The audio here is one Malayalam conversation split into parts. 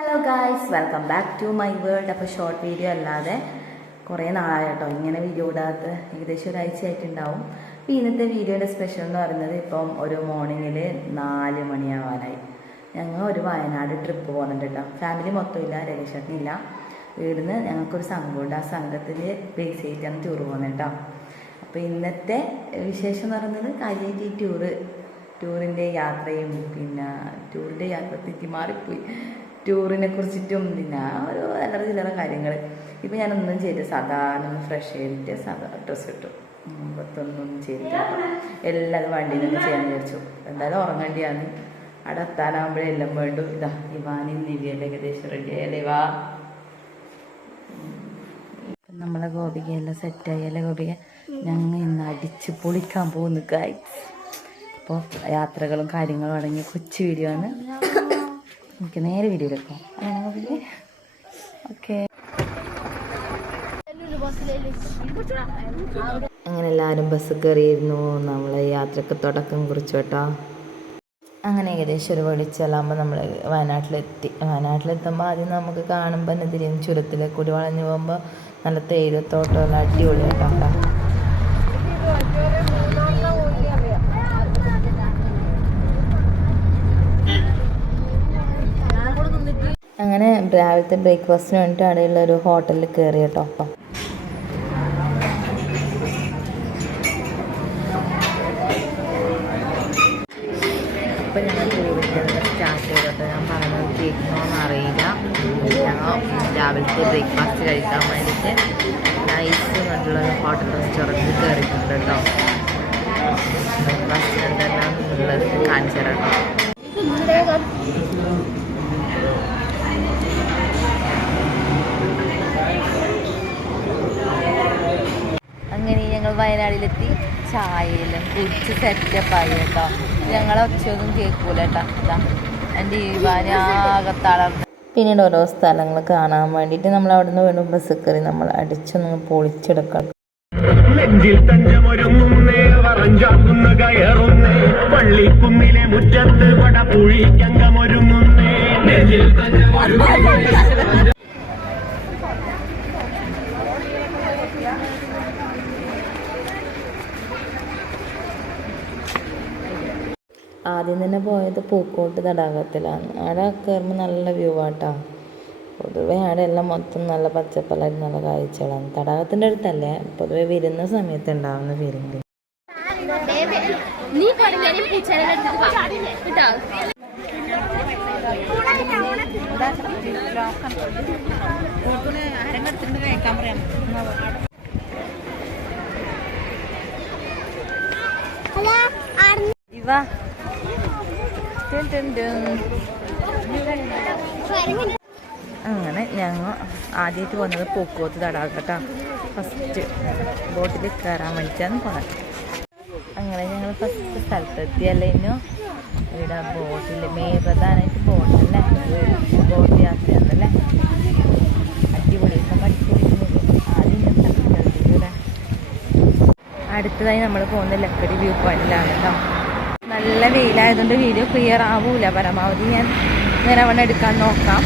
Hello guys, welcome back to my world. അപ്പോൾ ഷോർട്ട് വീഡിയോ അല്ലാതെ കുറേ നാളായി കേട്ടോ ഇങ്ങനെ വീഡിയോ ഇടാത്ത, ഏകദേശം ഒരാഴ്ച ആയിട്ടുണ്ടാവും. അപ്പോൾ ഇന്നത്തെ വീഡിയോയുടെ സ്പെഷ്യൽ എന്ന് പറയുന്നത് ഇപ്പം ഒരു മോർണിംഗിൽ 4 മണിയാവാനായി. ഞങ്ങൾ ഒരു വയനാട് ട്രിപ്പ് പോകുന്നുണ്ട് കേട്ടോ. ഫാമിലി മൊത്തം ഇല്ല, രകേശേട്ടനില്ല. വീടിന്ന് ഞങ്ങൾക്കൊരു സംഘമുണ്ട്, ആ സംഘത്തിൽ ബേസ് ചെയ്തിട്ടാണ് ടൂർ പോകുന്നത് കേട്ടോ. അപ്പോൾ ഇന്നത്തെ വിശേഷം എന്ന് പറയുന്നത് കാര്യമായിട്ട് ഈ ടൂറിൻ്റെ യാത്രയും പിന്നെ ടൂറിൻ്റെ യാത്ര തെറ്റി മാറിപ്പോയി, ടൂറിനെ കുറിച്ചിട്ടും പിന്നെ ഒരു അല്ലറ ചില്ലറ കാര്യങ്ങൾ. ഇപ്പം ഞാനൊന്നും ചെയ്ത് സാധാരണ ഫ്രഷ് ചെയ്തിട്ട് സാധാ ഡ്രസ്സ് ഇട്ടു, മുമ്പത്തൊന്നും ചെയ്തിട്ട് എല്ലാവരും വണ്ടിയിൽ നിന്ന് ചെയ്യാൻ വിചാരിച്ചു. എന്തായാലും ഉറങ്ങേണ്ടിയാണ്. അവിടെ എത്താനാകുമ്പോഴേ എല്ലാം വേണ്ടു. ഇതാ ഇവാനും നിവിയല്ല ഏകദേശം റെഡി ആയല്ലേ. വാ, നമ്മളെ ഗോപികയെല്ലാം സെറ്റായല്ലേ ഗോപിക. ഞങ്ങൾ ഇന്ന് അടിച്ച് പൊളിക്കാൻ പോകുന്നു ഗായ്സ്. അപ്പോൾ യാത്രകളും കാര്യങ്ങളും അടങ്ങിയ കൊച്ചു വീഡിയോ ആണ്. നമുക്ക് നേരെ വീഡിയോയിലെത്താം. ഓക്കെ, അങ്ങനെ എല്ലാവരും ബസ് കയറിയിരുന്നു. നമ്മളെ യാത്രക്ക് തുടക്കം കുറിച്ചു കേട്ടോ. അങ്ങനെ ഏകദേശം ഒരു വെളിച്ചെല്ലാകുമ്പോൾ നമ്മൾ വയനാട്ടിലെത്തി. വയനാട്ടിലെത്തുമ്പോൾ ആദ്യം നമുക്ക് കാണുമ്പോൾ തന്നെ തിരിഞ്ഞ് ചുരത്തിലേക്ക് കൂടി വളഞ്ഞു പോകുമ്പോൾ നല്ല തേയിലത്തോട്ടം എല്ലാം അടിപൊളിയായിട്ടോ. അങ്ങനെ രാവിലത്തെ ബ്രേക്ക്ഫാസ്റ്റിന് വേണ്ടിയിട്ട് അവിടെയുള്ള ഒരു ഹോട്ടലിൽ കയറി കേട്ടോ. അപ്പോൾ ഞങ്ങൾ ടൂറിസ്റ്റ് സ്റ്റാർട്ട് ചെയ്തോട്ടെ. ഞാൻ പറഞ്ഞത് കേൾക്കണമെന്ന് അറിയില്ല. ഞങ്ങൾ രാവിലത്തെ ബ്രേക്ക്ഫാസ്റ്റ് കഴിക്കാൻ വേണ്ടിയിട്ട് നൈസ് മറ്റുള്ള ഹോട്ടൽ റെസ്റ്റോറൻറ്റിൽ കയറിയിട്ടുണ്ട് കേട്ടോ. ബ്രേക്ക്ഫാസ്റ്റിന് എന്തെല്ലാം ഉള്ളത് കാണിച്ചു തരാം കേട്ടോ. അങ്ങനെ ഞങ്ങൾ വയനാട്ടിലെത്തി. ചായയെല്ലാം കുടിച്ച് സെറ്റപ്പായി കേട്ടോ. ഞങ്ങളെ ഒച്ചയൊന്നും കേൾക്കൂല കേട്ടോ. ഇതാ എൻ്റെ ഈവാനാകത്താളർന്ന്. പിന്നീട് ഓരോ സ്ഥലങ്ങൾ കാണാൻ വേണ്ടിയിട്ട് നമ്മൾ അവിടെ നിന്ന് വീണ്ടും ബസ് കയറി നമ്മൾ അടിച്ചൊന്ന് പൊളിച്ചെടുക്കണം. നെഞ്ചിൽ തഞ്ചമൊരുങ്ങുന്നേ വറഞ്ചാകുന്ന കയറുന്നേ പള്ളിക്കുന്നിലെ മുറ്റത്ത് വട പുഴിക്കങ്കമൊരുങ്ങുന്നേ നെഞ്ചിൽ ആദ്യം തന്നെ പോയത് പൂക്കോട്ട് തടാകത്തിലാണ്. അവിടെ കയറുമ്പോൾ നല്ല വ്യൂ ആട്ടോ. പൊതുവെ അവിടെ എല്ലാം മൊത്തം നല്ല പച്ചപ്പല്ലായിട്ട് നല്ല കാഴ്ചകളാണ്. തടാകത്തിൻ്റെ അടുത്തല്ലേ, പൊതുവെ വരുന്ന സമയത്ത് ഉണ്ടാവുന്ന ഫീലിംഗ്. ഇവാ അങ്ങനെ ഞങ്ങൾ ആദ്യമായിട്ട് പോകുന്നത് പൂക്കോത്ത് തടാകം കേട്ടോ. ഫസ്റ്റ് ബോട്ടിൽ കയറാൻ വേണ്ടിയിട്ടാണ് പോയത്. അങ്ങനെ ഞങ്ങൾ ഫസ്റ്റ് സ്ഥലത്തെത്തിയല്ലേ. ഇന്നു ഇവിടെ ബോട്ടിൽ പ്രധാനമായിട്ട് ബോട്ടല്ലേ, ബോട്ട് യാത്രയാണല്ലേ. അടിപൊളി ആദ്യം സ്ഥലത്തെത്തിയില്ലേ. അടുത്തതായി നമ്മൾ പോകുന്ന ലക്കടി വ്യൂ പോയിന്റിലാണ് കേട്ടോ. നല്ല വെയിലായതുകൊണ്ട് വീഡിയോ ക്ലിയർ ആവൂല. പരമാവധി ഞാൻ നേരവണ്ണം എടുക്കാൻ നോക്കാം.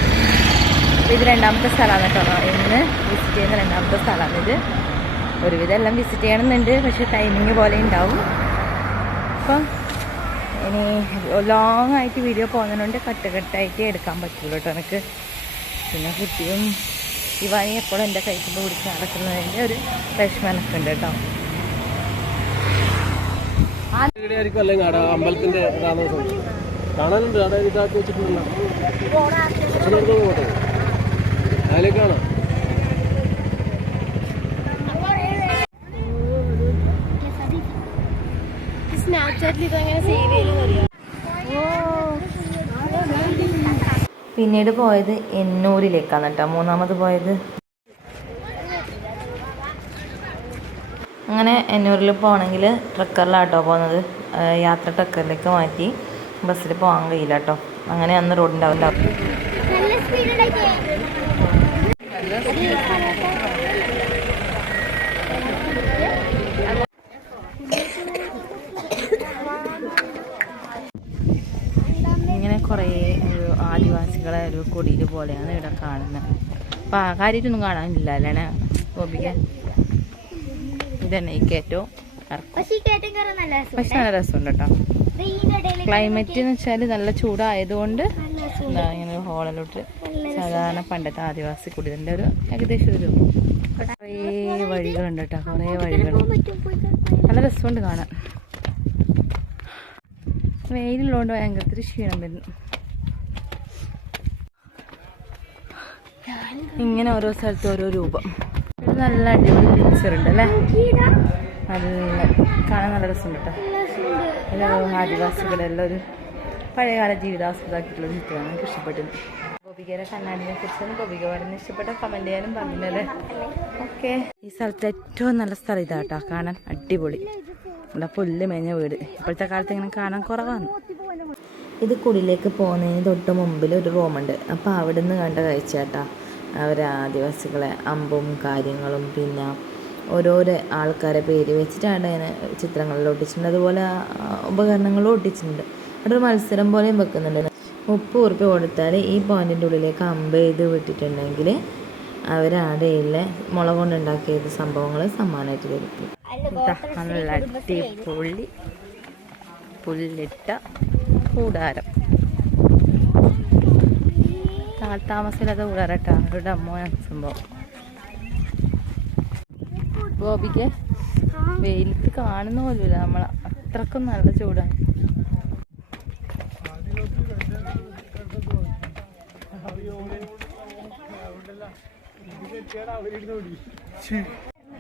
ഇത് രണ്ടാമത്തെ സ്ഥലമാണ് കേട്ടോ. ഇന്ന് വിസിറ്റ് ചെയ്യുന്ന രണ്ടാമത്തെ സ്ഥലമാണ് ഇത്. ഒരുവിധം എല്ലാം വിസിറ്റ് ചെയ്യണമെന്നുണ്ട്, പക്ഷെ ടൈമിങ് പോലെ ഉണ്ടാവും. അപ്പം ഇനി ലോങ് ആയിട്ട് വീഡിയോ പോകുന്നതുകൊണ്ട് കട്ടായിട്ട് എടുക്കാൻ പറ്റുള്ളൂ കേട്ടോ എനിക്ക്. പിന്നെ കുട്ടിയും ഇവാനി എപ്പോഴും എൻ്റെ കൈക്ക് പിടിച്ച് നടക്കുന്നതിൻ്റെ ഒരു വിഷമനൊക്കെ ഉണ്ട് കേട്ടോ. അമ്പലത്തിന്റെ കാണാനുണ്ട്. അവിടെ ഇതാക്കി വെച്ചിട്ടുണ്ടല്ലോ. അതിലേക്കാണോ? പിന്നീട് പോയത് എന്നൂരിലേക്കാണ് കേട്ടോ. മൂന്നാമത് പോയത് അങ്ങനെ എന്നൂരിൽ പോകണമെങ്കിൽ ട്രക്കറിലാട്ടോ പോകുന്നത്. യാത്ര ട്രക്കറിലേക്ക് മാറ്റി ബസ്സിൽ പോകാൻ കഴിയില്ല കേട്ടോ. അങ്ങനെ അന്ന് റോഡുണ്ടാവില്ല. ഇങ്ങനെ കുറേ ആദിവാസികളെ ഒരു കൊടിയിൽ പോലെ പോലെയാണ് ഇവിടെ കാണുന്നത്. അപ്പം ആ കാര്യമായിട്ടൊന്നും കാണാനില്ല അല്ലേ ഗോപിക? ഇതന്നെ ഈ കയറ്റവും പക്ഷെ നല്ല രസമുണ്ട് കേട്ടോ. ക്ലൈമറ്റ് എന്ന് വെച്ചാൽ നല്ല ചൂടായതുകൊണ്ട് എന്താ ഇങ്ങനെ ഒരു ഹോളിലോട്ട് സാധാരണ പണ്ടത്തെ ആദിവാസി കുടിലിൻ്റെ ഒരു ഏകദേശം ഒരു കുറേ വഴികളുണ്ട് കേട്ടോ. കുറേ വഴികൾ നല്ല രസമുണ്ട് കാണാൻ. വെയിലുള്ളതുകൊണ്ട് ഭയങ്കര ക്ഷീണം വരുന്നു. ഇങ്ങനെ ഓരോ സ്ഥലത്തും ഓരോ രൂപം. നല്ല അടിപൊളി പിക്ചർ ഉണ്ട് അല്ലേ? നല്ല കാണാൻ നല്ല രസമുണ്ട് കേട്ടോ. എല്ലാവരും ആദിവാസികളെല്ലാം ഒരു പഴയകാല ജീവിതാസ്പദമാക്കിയിട്ടുള്ള ചിത്രമാണ് എനിക്ക് ഇഷ്ടപ്പെട്ടത്. ഗോപികയുടെ കണ്ണാടിനെ കുറിച്ചാണ് ഗോപിക വളരെ ഇഷ്ടപ്പെട്ട കമൻറ്റ് ചെയ്യാനും പറഞ്ഞത്. ഓക്കെ, ഈ സ്ഥലത്ത് ഏറ്റവും നല്ല സ്ഥലം ഇതാ കേട്ടോ. കാണാൻ അടിപൊളി. ഇവിടെ പുല്ല് മേഞ്ഞ വീട് ഇപ്പോഴത്തെ കാലത്ത് ഇങ്ങനെ കാണാൻ കുറവാണ്. ഇത് കുടിലേക്ക് പോകുന്നതിന് തൊട്ട് മുമ്പിൽ ഒരു റൂമുണ്ട്. അപ്പോൾ അവിടെ നിന്ന് കണ്ട കാഴ്ച കേട്ടോ. അവർ ആദിവാസികളെ അമ്പും കാര്യങ്ങളും പിന്നെ ഓരോരോ ആൾക്കാരെ പേര് വെച്ചിട്ടാണ് അതിനെ ചിത്രങ്ങളിൽ ഒട്ടിച്ചിട്ടുണ്ട്. അതുപോലെ ഉപകരണങ്ങളും ഒട്ടിച്ചിട്ടുണ്ട്. അവിടെ ഒരു മത്സരം പോലെയും വെക്കുന്നുണ്ട്. 30 ഉറുപ്പ്യ കൊടുത്താൽ ഈ പോയിന്റിൻ്റെ ഉള്ളിലേക്ക് അമ്പ് ചെയ്ത് വിട്ടിട്ടുണ്ടെങ്കിൽ അവരാടെയുള്ള മുള കൊണ്ടുണ്ടാക്കിയ സംഭവങ്ങൾ സമ്മാനമായിട്ട് ലഭിക്കും. നല്ല അടിപൊളി പുല്ലിട്ട കൂടാരം. താമസമില്ലാത്ത കൂടാരം കേട്ടോ. അവരുടെ അമ്മയാണ് സംഭവം. ഗോപിക്ക് വെയിലത്ത് കാണുന്ന പോലുമില്ല നമ്മൾ, അത്രക്കും നല്ല ചൂടാണ്.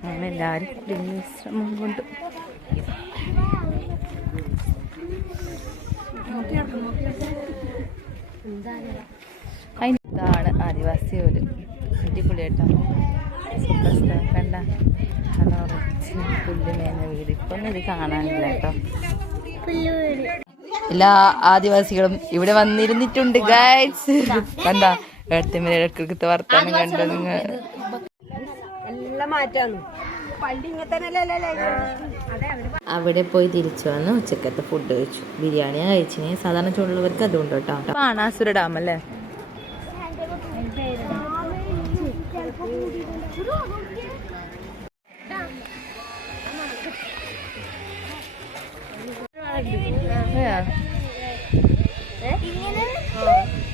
അങ്ങനെ എല്ലാവരും വിശ്രമം കൊണ്ട് ഇതാണ് ആദിവാസി ഒരു അടിപൊളിയായിട്ടോ. സൂപ്പർ സ്റ്റാർ കണ്ട നല്ല ഉറച്ച് പുല്ല് മേഞ്ഞ വീട്. ഇപ്പൊന്നും ഇത് കാണാനില്ല കേട്ടോ. എല്ലാ ആദിവാസികളും ഇവിടെ വന്നിരുന്നിട്ടുണ്ട് ഗൈഡ്സ്. കണ്ട ഇടത്തിമേലത്തെ വർത്താനം കണ്ടു നിങ്ങൾ. അവിടെ പോയി തിരിച്ചു വന്ന് ഉച്ചക്കത്തെ ഫുഡ് കഴിച്ചു. ബിരിയാണിയാണ് കഴിച്ചിന്. സാധാരണ ചൂടുള്ളവർക്ക് അതുകൊണ്ട് കേട്ടോ. ബാണാസുര ഡാം അല്ലേ?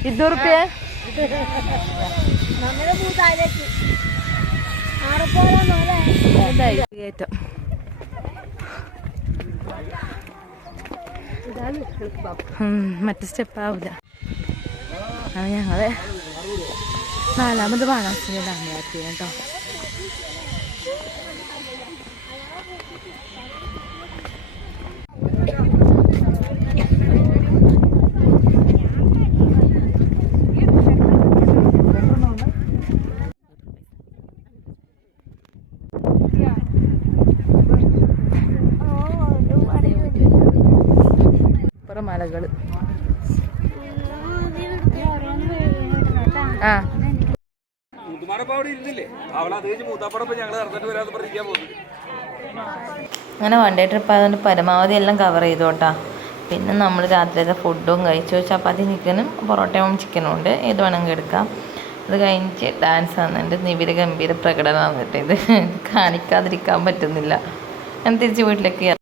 ₹2 കയറ്റം. മറ്റേ സ്റ്റെപ്പ് ആവില്ല. ഞങ്ങള് 4ാമത് ബാണാസുര ഡാമിലെത്തി കേട്ടോ. മലകള് അങ്ങനെ വൺ ഡേ ട്രിപ്പ് ആയതുകൊണ്ട് പരമാവധി എല്ലാം കവർ ചെയ്തു കേട്ടോ. പിന്നെ നമ്മൾ രാത്രിയത്തെ ഫുഡും കഴിച്ചു. ചപ്പാത്തി ചിക്കനും പൊറോട്ടയും ചിക്കനും ഉണ്ട്. ഏത് വേണമെങ്കിൽ എടുക്കാം. അത് കഴിഞ്ഞിട്ട് ഡാൻസ് വന്നിട്ട് നിവിര ഗംഭീര പ്രകടനമാണ് കേട്ടോ. ഇത് കാണിക്കാതിരിക്കാൻ പറ്റുന്നില്ല. ഞാൻ തിരിച്ച് വീട്ടിലേക്ക്